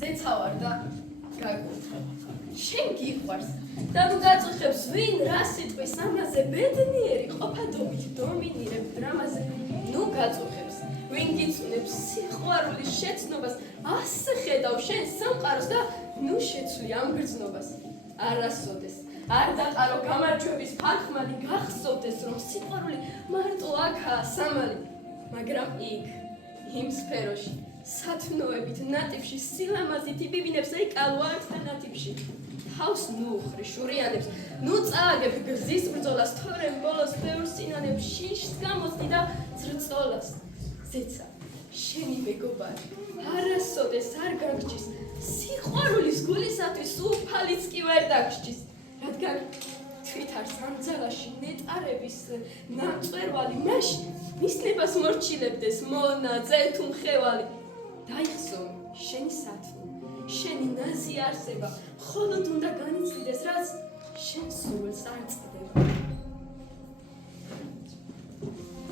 ზეცა ვარ და გაგუთხე. შენ გიყვარს და თუ გაწუხებს ვინ რა სიტყვის ამაზე ბედნიერი ყოფადობით დომინირებ დრამაზე ნუ გაწუხებს ვინ გიწუნებს სიყვარულის შეცნობას ასე ხედავ შენ სამყაროს და ნუ შეცვლი ამ გრძნობას არასოდეს არ დაყარო გამარჯვების ფარხმალი გახსოვდეს რომ სიყვარული მარტო აქაა სამალი მაგრამ იქ იმ სფეროში სათნოებით ნატიფში სილამაზით იბიბინებს ეკალო ალტერნატივში თავს ნუ უხრი შურიანებს ნუ წააგებ გზის ბრძოლას თორემ ბოლოს ბევრ სინანებს შიშს გამოსდი და ზრწოლას ზეცა შენი მეგობარი არასოდეს არ გაგჭის სიყვარულის გულისათვის უფალიც კი ვერ დაგჭის რადგან თვითარ სამძალაში ნეტარების ნამწვერვალი მაშინ მისნებას მორჩილებდეს მონაწე თუ მხევალი დაიხსოვე შენი სათნო შენი ნაზი არსება მხოლოდ უნდა განიცდიდეს რაც